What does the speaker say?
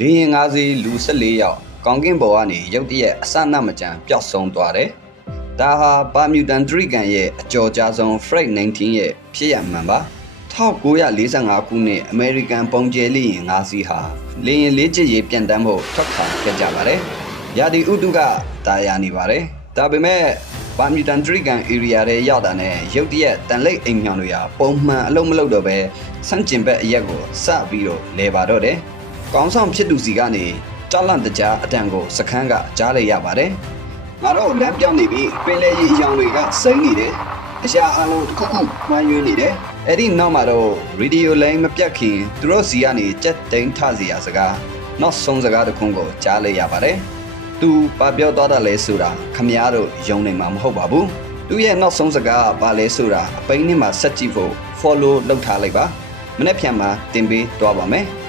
လေရင်ငါးစီးလူ14ယောက်ကောင်းကင်ဘဝကနေရုတ်တရက်အစနမကြံပျောက်ဆုံးသွားတယ်။ဒါဟာပါမြူတန်ဒရိကန်ရဲ့အကျော်ကြားဆုံး Flight 19ရဲ့ဖြစ်ရမှန်ပါ။1945ခုနှစ်အမေရိကန်ပုံကျဲလေရင်ငါးစီးဟာလေရင်လေးချစ်ရေးပြန်တမ်းဖို့ထွက်ခွာခဲ့ကြပါတယ်။ရာဒီဥတုကတာယာနေပါတယ်။ဒါပေမဲ့ပါမြူတန်ဒရိကန် area ရဲ့ရောက်တာနဲ့ရုတ်တရက်တန်လိပ်အိမ်မြောင်တွေဟာပုံမှန်အလုံးမလုံးတော့ပဲဆန့်ကျင်ဘက်အရက်ကိုစပြီးတော့လဲပါတော့တယ်။ကောင်းဆောင်ဖြစ်သူစီကနေကြောက်လန့်တကြားအတန်ကိုစခန်းကကြားလိုက်ရပါတယ်။ငါတို့လမ်းပြောင်းနေပြီပင်လယ်ကြီးအယောင်တွေကစိမ့်နေတယ်။အရာအလုံးတစ်ခုခုမှန်းယွင်းနေတယ်။အဲ့ဒီနောက်မှာတော့ရေဒီယိုလိုင်းမပြတ်ခင်သူတို့စီကနေကြက်တိန်ထစီရစကားနောက်ဆုံးစကားတစ်ခုကိုကြားလိုက်ရပါတယ်။သူဘာပြောသွားတာလဲဆိုတာခမည်းတော်ယုံနေမှာမဟုတ်ပါဘူး။သူရဲ့နောက်ဆုံးစကားဘာလဲဆိုတာအပိန်းနဲ့မှာဆက်ကြည့်ဖို့ follow လုပ်ထားလိုက်ပါ။မနေ့ပြန်မှာတင်ပေးသွားပါမယ်။